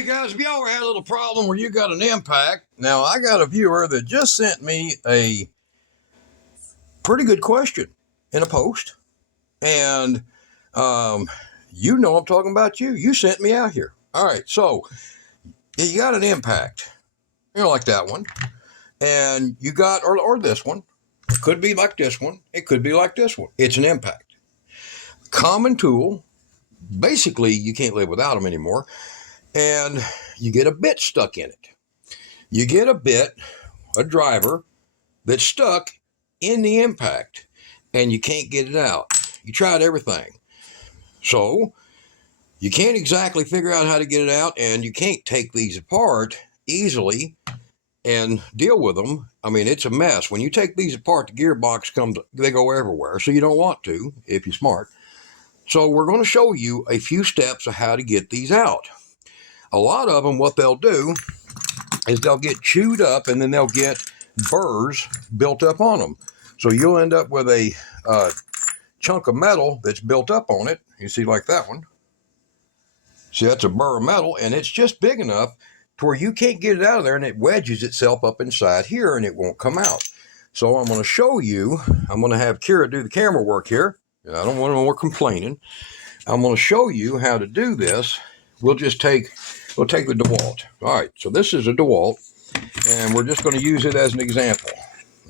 Hey guys, have you ever had a little problem where you got an impact? Now, I got a viewer that just sent me a pretty good question in a post. And you know I'm talking about you. You sent me out here. All right, so you got an impact, like that one. And you got, or this one. It could be like this one. It could be like this one. It's an impact. Common tool. Basically, you can't live without them anymore. And you get a bit stuck in it. You get a driver that's stuck in the impact, and you can't get it out. You tried everything. So you can't exactly figure out how to get it out, and you can't take these apart easily and deal with them. I mean, it's a mess. When you take these apart, the gearbox they go everywhere, so you don't want to if you're smart. So we're going to show you a few steps of how to get these out. A lot of them, what they'll do is they'll get chewed up, and then they'll get burrs built up on them. So you'll end up with a chunk of metal that's built up on it. You see, like that one. See, that's a burr of metal, and it's just big enough to where you can't get it out of there, and it wedges itself up inside here, and it won't come out. So I'm going to show you. I'm going to have Kira do the camera work here. I don't want no more complaining. I'm going to show you how to do this. We'll take the DeWalt. All right, so this is a DeWalt, and we're just going to use it as an example,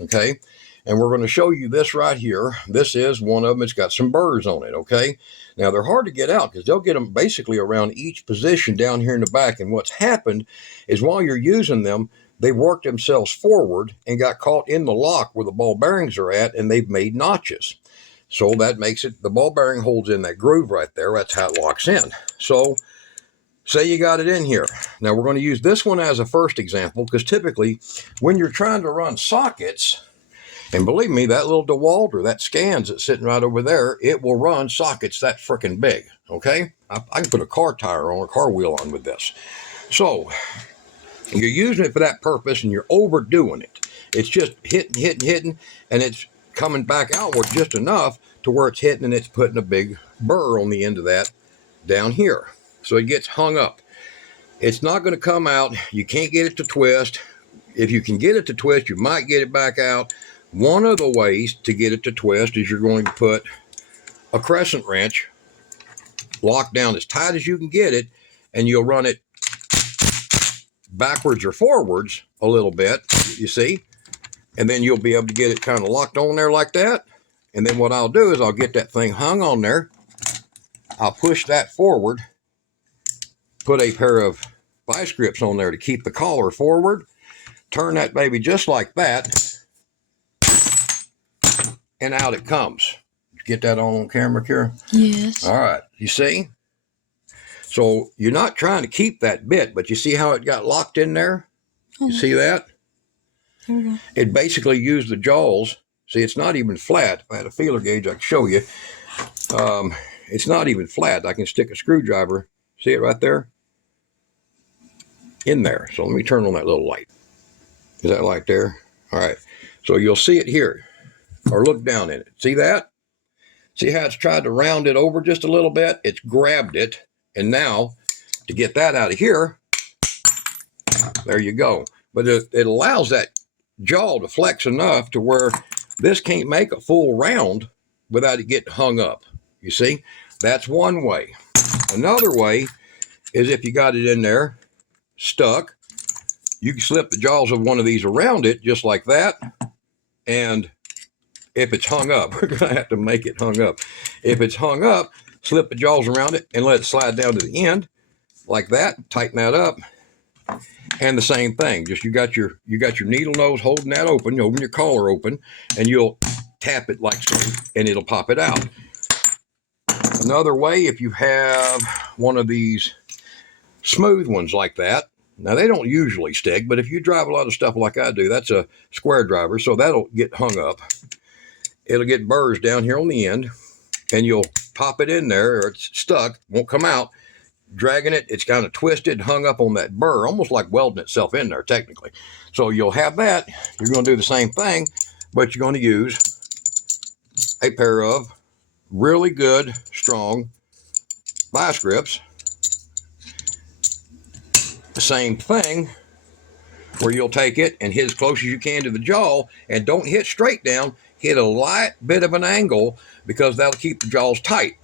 okay? And we're going to show you this right here. This is one of them. It's got some burrs on it, okay? Now, they're hard to get out because they'll get them basically around each position down here in the back. And what's happened is while you're using them, they worked themselves forward and got caught in the lock where the ball bearings are at, and they've made notches. So that makes it, the ball bearing holds in that groove right there. That's how it locks in. So say you got it in here. Now we're going to use this one as a first example because typically when you're trying to run sockets, and believe me, that little DeWalt or that Scans that's sitting right over there, it will run sockets that freaking big, okay? I can put a car tire on, a car wheel on with this. So you're using it for that purpose and you're overdoing it. It's just hitting, and it's coming back outward just enough to where it's hitting and it's putting a big burr on the end of that down here. So it gets hung up. It's not going to come out. You can't get it to twist. If you can get it to twist, you might get it back out. One of the ways to get it to twist is you're going to put a crescent wrench locked down as tight as you can get it, and you'll run it backwards or forwards a little bit, you see, and then you'll be able to get it kind of locked on there like that. And then what I'll do is I'll get that thing hung on there. I'll push that forward, put a pair of vice grips on there to keep the collar forward, turn that baby just like that, and out it comes. Get that on camera, Kira? Yes. All right, you see? So you're not trying to keep that bit, but you see how it got locked in there? You see that? There we go. It basically used the jaws. See, it's not even flat. If I had a feeler gauge, I could show you. It's not even flat. I can stick a screwdriver. See it right there? In there. So let me turn on that little light. Is that light there? All right. So you'll see it here, or look down in it. See that? See how it's tried to round it over just a little bit? It's grabbed it. And now, to get that out of here, there you go. But it allows that jaw to flex enough to where this can't make a full round without it getting hung up. You see? That's one way. Another way is if you got it in there, stuck, you can slip the jaws of one of these around it just like that. And if it's hung up, we're going to have to make it hung up. If it's hung up, slip the jaws around it and let it slide down to the end like that. Tighten that up. And the same thing, just you got your needle nose holding that open, you open your collar open, and you'll tap it like so, and it'll pop it out. Another way, if you have one of these smooth ones like that, now they don't usually stick, but if you drive a lot of stuff like I do, that's a square driver, so that'll get hung up. It'll get burrs down here on the end, and you'll pop it in there, or it's stuck, won't come out. Dragging it, it's kind of twisted, hung up on that burr, almost like welding itself in there technically. So you'll have that. You're going to do the same thing, but you're going to use a pair of really good, strong vice grips same thing, where you'll take it and hit as close as you can to the jaw, and don't hit straight down, hit a light bit of an angle, because that'll keep the jaws tight,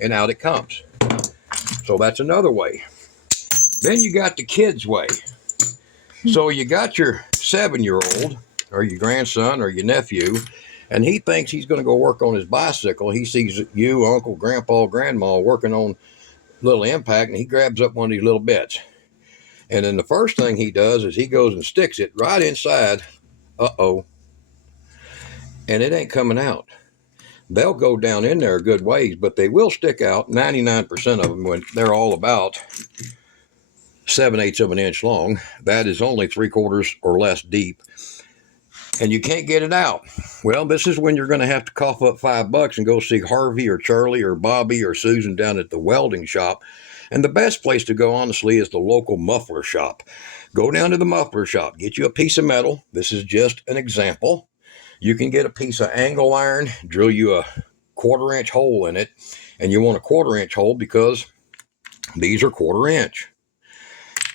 and out it comes. So that's another way. Then you got the kids' way. So you got your 7-year-old, or your grandson, or your nephew, and he thinks he's going to go work on his bicycle. He sees you, uncle, grandpa, grandma working on little impact, and he grabs up one of these little bits. And then the first thing he does is he goes and sticks it right inside. Uh-oh. And it ain't coming out. They'll go down in there a good ways, but they will stick out. 99% of them, when they're all about 7/8 of an inch long. That is only 3/4 or less deep. And you can't get it out. Well, this is when you're going to have to cough up $5 and go see Harvey or Charlie or Bobby or Susan down at the welding shop. And the best place to go, honestly, is the local muffler shop. Go down to the muffler shop, get you a piece of metal. This is just an example. You can get a piece of angle iron, drill you a 1/4 inch hole in it. And you want a 1/4 inch hole because these are 1/4 inch.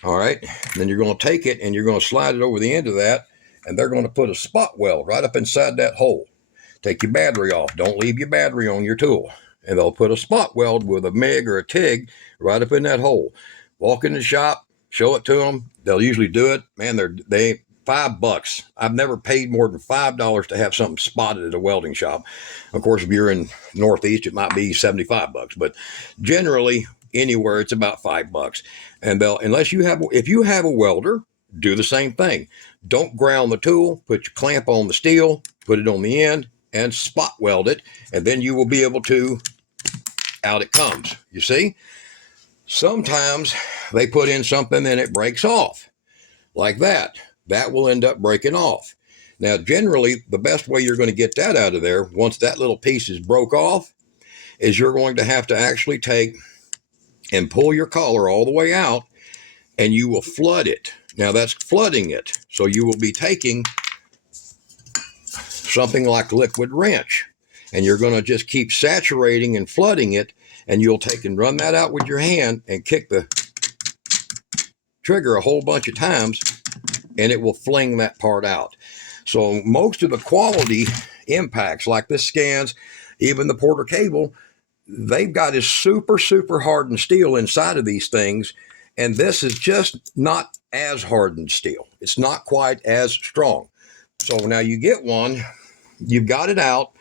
All right, then you're going to take it and you're going to slide it over the end of that, and they're going to put a spot weld right up inside that hole. Take your battery off. Don't leave your battery on your tool. And they'll put a spot weld with a MIG or a TIG right up in that hole. Walk in the shop, show it to them. They'll usually do it. Man, they $5. I've never paid more than $5 to have something spotted at a welding shop. Of course, if you're in Northeast, it might be $75, but generally anywhere it's about $5. And if you have a welder, do the same thing. Don't ground the tool, put your clamp on the steel, put it on the end, and spot weld it, and then you will be able to, out it comes. You see? Sometimes they put in something and it breaks off, like that. That will end up breaking off. Now, generally, the best way you're going to get that out of there, once that little piece is broke off, is you're going to have to actually take and pull your collar all the way out, and you will flood it. Now, that's flooding it. So you will be taking something like liquid wrench, and you're going to just keep saturating and flooding it, and you'll take and run that out with your hand and kick the trigger a whole bunch of times, and it will fling that part out. So most of the quality impacts, like the scans, even the Porter cable, they've got this super, super hardened steel inside of these things, and this is just not as hardened steel. It's not quite as strong. So now you get one, you've got it out,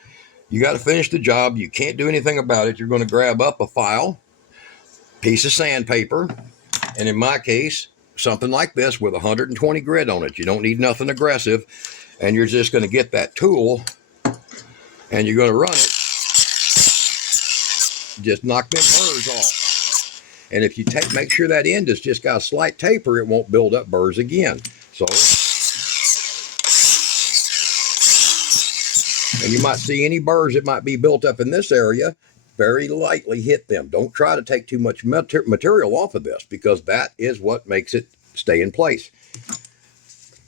you got to finish the job, you can't do anything about it. You're going to grab up a file, piece of sandpaper, and in my case, something like this with 120 grit on it. You don't need nothing aggressive, and you're just going to get that tool, and you're going to run it. Just knock them burrs off. And if you make sure that end has just got a slight taper, it won't build up burrs again. So, and you might see any burrs that might be built up in this area, very lightly hit them. Don't try to take too much material off of this, because that is what makes it stay in place.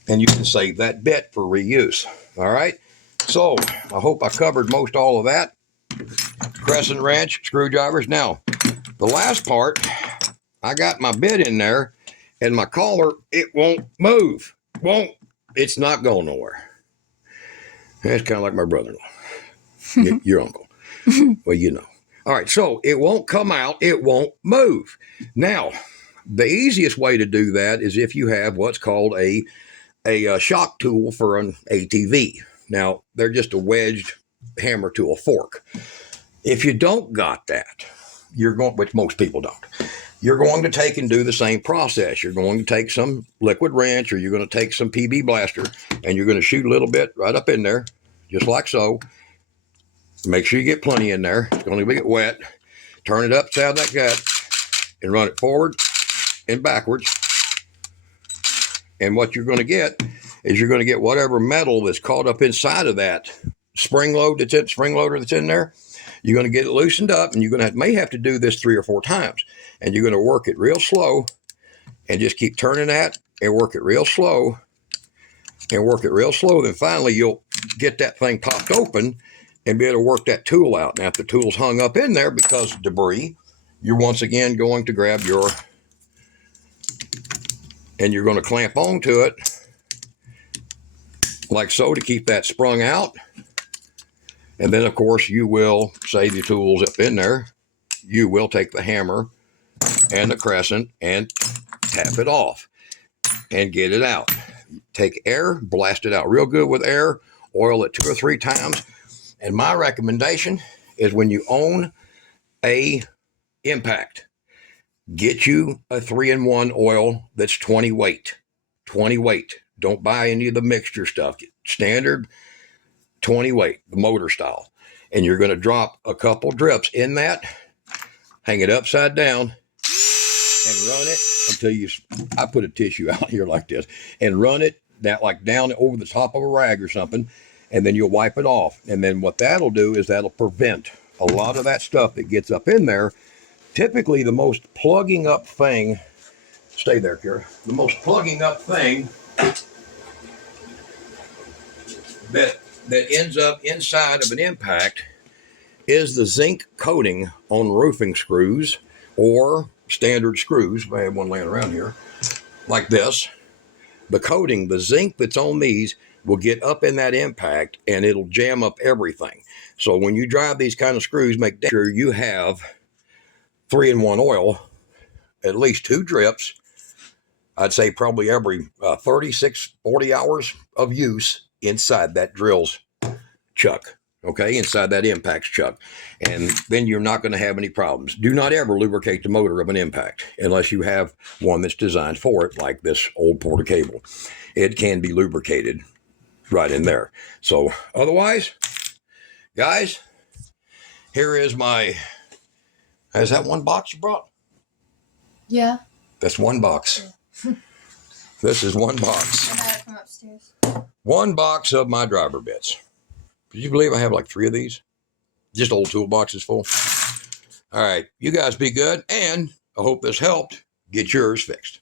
And you can save that bit for reuse. All right. So I hope I covered most all of that. Crescent wrench, screwdrivers. Now, the last part, I got my bit in there, and my collar, it won't move. It's not going nowhere. It's kind of like my brother-in-law, your uncle. Well, you know. All right, so it won't come out. It won't move. Now, the easiest way to do that is if you have what's called a shock tool for an ATV. Now, they're just a wedged hammer to a fork. If you don't got that, which most people don't, you're going to take and do the same process. You're going to take some liquid wrench, or you're going to take some PB blaster, and you're going to shoot a little bit right up in there, just like so. Make sure you get plenty in there. It's going to get wet. Turn it upside like that and run it forward and backwards. And what you're going to get is you're going to get whatever metal that's caught up inside of that spring loader that's in there. You're going to get it loosened up, and you're going to may have to do this 3 or 4 times. And you're going to work it real slow, and just keep turning that and work it real slow and work it real slow. Then finally you'll get that thing popped open and be able to work that tool out. Now, if the tool's hung up in there because of debris, you're once again going to grab your and you're going to clamp onto it like so to keep that sprung out. And then, of course, you will save your tools up in there. You will take the hammer and the crescent and tap it off and get it out. Take air, blast it out real good with air, oil it 2 or 3 times. And my recommendation is when you own a impact, get you a 3-in-1 oil that's 20 weight. 20 weight. Don't buy any of the mixture stuff. Standard 20 weight, the motor style. And you're going to drop a couple drips in that, hang it upside down, and run it until you, I put a tissue out here like this, and run it down over the top of a rag or something, and then you'll wipe it off. And then what that'll do is that'll prevent a lot of that stuff that gets up in there. Typically the most plugging up thing, stay there, Kara, the most plugging up thing that ends up inside of an impact is the zinc coating on roofing screws or standard screws. I have one laying around here like this. The coating, the zinc that's on these will get up in that impact and it'll jam up everything. So when you drive these kind of screws, make sure you have 3-in-1 oil, at least 2 drips. I'd say probably every 36, 40 hours of use inside that drill's chuck, okay, inside that impact's chuck. And then you're not going to have any problems. Do not ever lubricate the motor of an impact unless you have one that's designed for it, like this old Porter cable. It can be lubricated right in there. So otherwise, guys, here is my, is that one box you brought? Yeah. That's one box. Yeah. This is one box. I got it from upstairs. One box of my driver bits. Could you believe I have like 3 of these? Just old toolboxes full. All right, you guys be good, and I hope this helped get yours fixed.